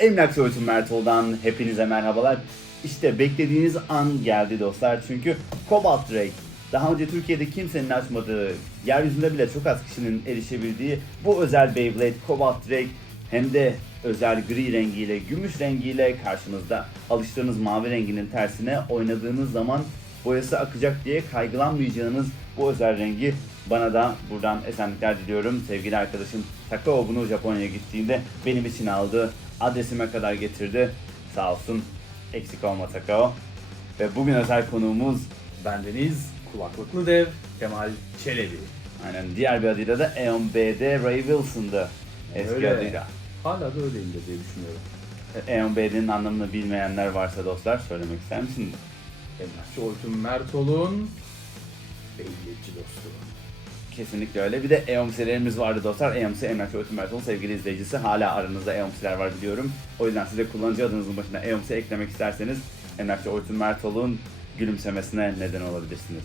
Emlakçı Öğütüm Mertol'dan hepinize merhabalar. İşte beklediğiniz an geldi dostlar çünkü Cobalt Drake daha önce Türkiye'de kimsenin açmadığı, yeryüzünde bile çok az kişinin erişebildiği bu özel Beyblade Cobalt Drake hem de özel gri rengiyle, gümüş rengiyle karşınızda. Alıştığınız mavi renginin tersine oynadığınız zaman boyası akacak diye kaygılanmayacağınız bu özel rengi bana da buradan esenlikler diliyorum. Sevgili arkadaşım Takao bunu Japonya'ya gittiğinde benim için aldı. Adresime kadar getirdi. Sağ olsun. Eksik olma Takao. Ve bugün özel konuğumuz Bendeniz kulaklıklı dev Kemal Çelebi. aynen diğer bir adıyla da Eon B'de Ray Wilson'dı. Eski Öyle. adıyla. Hala da öyleyimdir diye düşünüyorum. Eon B'nin anlamını bilmeyenler varsa dostlar söylemek ister misin? Emlakçı Oytun Mertol'un beyliyetçi dostu. Kesinlikle öyle. Bir de EOMC'lerimiz vardı dostlar. EOMC Emlakçı Öğretim Mertoğlu sevgili izleyicisi. Hala aranızda EOMC'ler var biliyorum. O yüzden size kullanıcı adınızın başına EOMC eklemek isterseniz Emlakçı Öğretim Mertoğlu'nun gülümsemesine neden olabilirsiniz.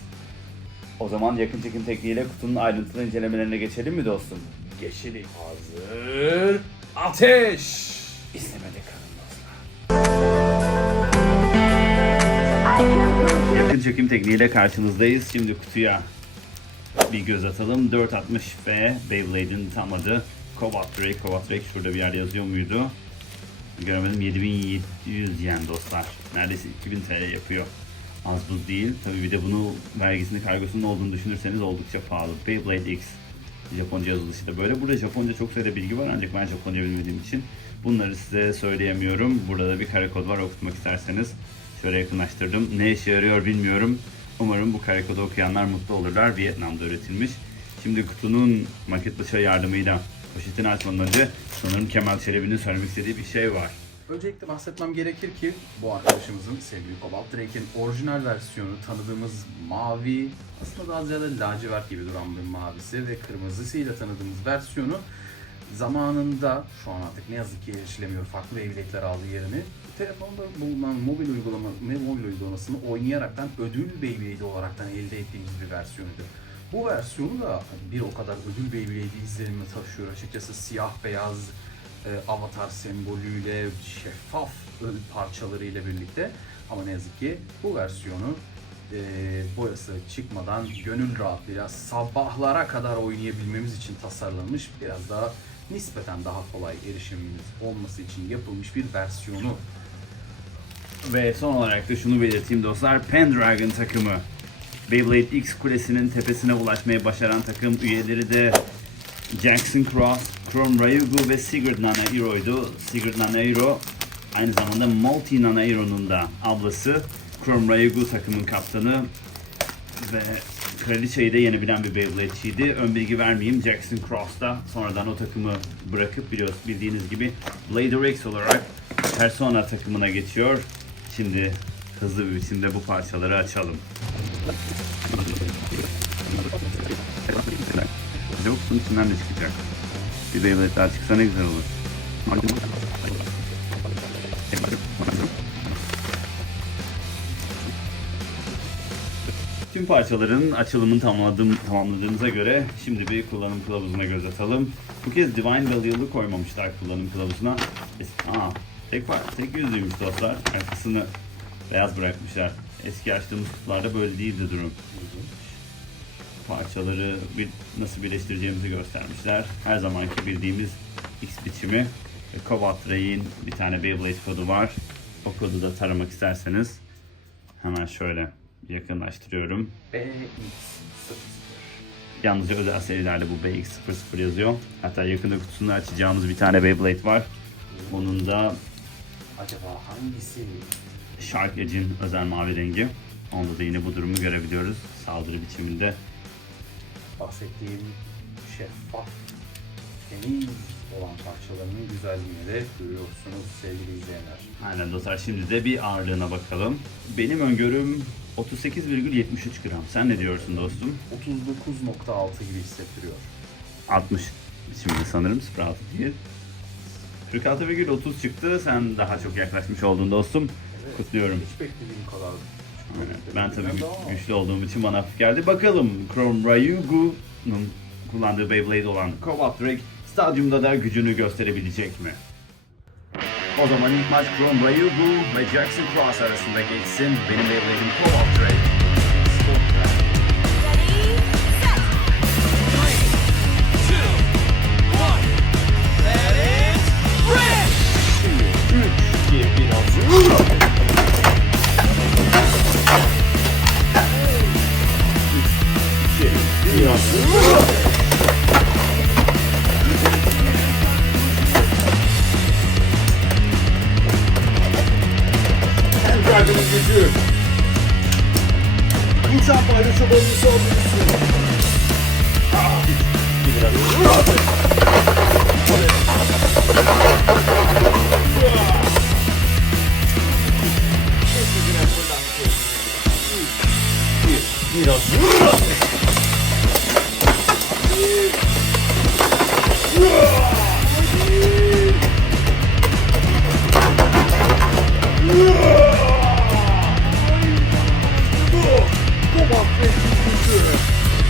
O zaman yakın çekim tekniğiyle kutunun ayrıntılı incelemelerine geçelim mi dostum? Geçelim. Hazır. Ateş! İzlemede kalın dostlar. Yakın çekim tekniğiyle karşınızdayız. Şimdi kutuya bir göz atalım. 460F Beyblade'in tam adı. Cobalt Drake. Şurada bir yer yazıyor muydu? Göremedim. 7700 yen dostlar. Neredeyse 2000 TL yapıyor. Az buz değil. Tabii bir de bunu vergisini kargosunun olduğunu düşünürseniz oldukça pahalı. Beyblade X. Japonca yazılışı da böyle. Burada Japonca çok sayıda bilgi var ancak ben Japonca bilmediğim için bunları size söyleyemiyorum. Burada da bir kare kod var okutmak isterseniz. Şöyle yakınlaştırdım. Ne işe yarıyor bilmiyorum. Umarım bu kare kodu okuyanlar mutlu olurlar. Vietnam'da üretilmiş. Şimdi kutunun maket bıçağı yardımıyla poşetini açmadan önce sanırım Kemal Çelebi'nin söylemek istediği bir şey var. Öncelikle bahsetmem gerekir ki bu arkadaşımızın sevgili Cobalt Drake'in orijinal versiyonu tanıdığımız mavi aslında daha ziyade lacivert gibi duran bir mavisi ve kırmızısıyla tanıdığımız versiyonu zamanında şu an artık ne yazık ki erişilemiyor farklı Beyblade'ler aldı yerini telefonda bulunan mobil uygulama mobil uygulamasını oynayaraktan ödül Beyblade olaraktan elde ettiğimiz bir versiyonudur. Bu versiyonu da bir o kadar ödül Beyblade izlenimi taşıyor açıkçası siyah beyaz e, avatar sembolüyle, şeffaf parçalarıyla birlikte. Ama ne yazık ki bu versiyonu e, boyası çıkmadan gönül rahatlığıyla sabahlara kadar oynayabilmemiz için tasarlanmış biraz daha nispeten daha kolay erişimimiz olması için yapılmış bir versiyonu. Ve son olarak da şunu belirteyim dostlar. Pendragon takımı. Beyblade X kulesinin tepesine ulaşmayı başaran takım üyeleri de Jackson Cross, Chrome Ryugu ve Sigurd Nanairo'ydu. Sigurd Nanairo aynı zamanda Multi Nanairo'nun da ablası. Chrome Ryugu takımın kaptanı ve Kraliçeyi de yenebilen bir Beyblade'çiydi. Ön bilgi vermeyeyim. Jackson Cross da sonradan o takımı bırakıp biliyoruz bildiğiniz gibi Blader X olarak Persona takımına geçiyor. Şimdi hızlı bir biçimde bu parçaları açalım. Acaba kutunun içinden de çıkacak. Bir Beyblade daha çıksa ne güzel olur. Tüm parçaların açılımını tamamladığım, tamamladığımıza göre şimdi bir kullanım kılavuzuna göz atalım. Bu kez Divine Value'lu koymamışlar kullanım kılavuzuna. Aa, tek, tek yüzlüymüş dostlar. Arkasını beyaz bırakmışlar. Eski açtığımız kutularda böyle değildi durum. Parçaları bir, nasıl birleştireceğimizi göstermişler. Her zamanki bildiğimiz X biçimi. Ve Cobalt Ray'in bir tane Beyblade kodu var. O kodu da taramak isterseniz hemen şöyle yakınlaştırıyorum. BX00. Yalnızca özel serilerde bu BX00 yazıyor. Hatta yakında kutusunu açacağımız bir tane Beyblade var. Onun da Acaba hangisi? Shark Edge'in özel mavi rengi. Onda da yine bu durumu görebiliyoruz. Saldırı biçiminde. bahsettiğim şeffaf, temiz olan parçalarının güzelliğini de görüyorsunuz sevgili izleyenler. Aynen dostlar şimdi de bir ağırlığına bakalım. Benim öngörüm 38,73 gram. Sen ne diyorsun dostum? 39.6 gibi hissettiriyor. 60 şimdi sanırım 06 değil. 46,30 çıktı. Sen daha çok yaklaşmış oldun dostum. Kutluyorum. Hiç beklediğim kadar. Aynen. Ben tabii gü- daha- güçlü olduğum için bana hafif geldi. Bakalım Chrome Ryugu'nun kullandığı Beyblade olan Cobalt Drake stadyumda da gücünü gösterebilecek mi? O zaman ilk maç Chrome Ryugu ve Jackson Cross arasında geçsin. Benim Beyblade'im Cobalt Drake. çok olursa olursun. Bir biraz. Kobalt Drake'in gücü.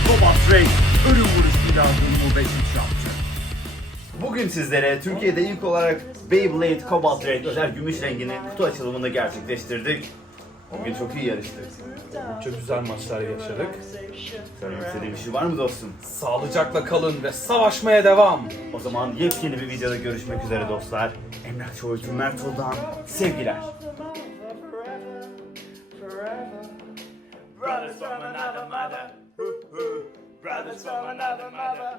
Cobalt Drake ölüm vuruşuyla durumu 5 yaptı. Bugün sizlere Türkiye'de ilk olarak Beyblade Cobalt Drake özel gümüş rengini kutu açılımını gerçekleştirdik. Bugün çok iyi yarıştık. Çok güzel maçlar yaşadık. Söylemek istediğim bir şey var mı dostum? Sağlıcakla kalın ve savaşmaya devam. O zaman yepyeni bir videoda görüşmek üzere dostlar. Emrah Çoğuytun Mertol'dan sevgiler. Brothers from another mother.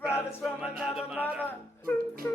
Brothers from another mother.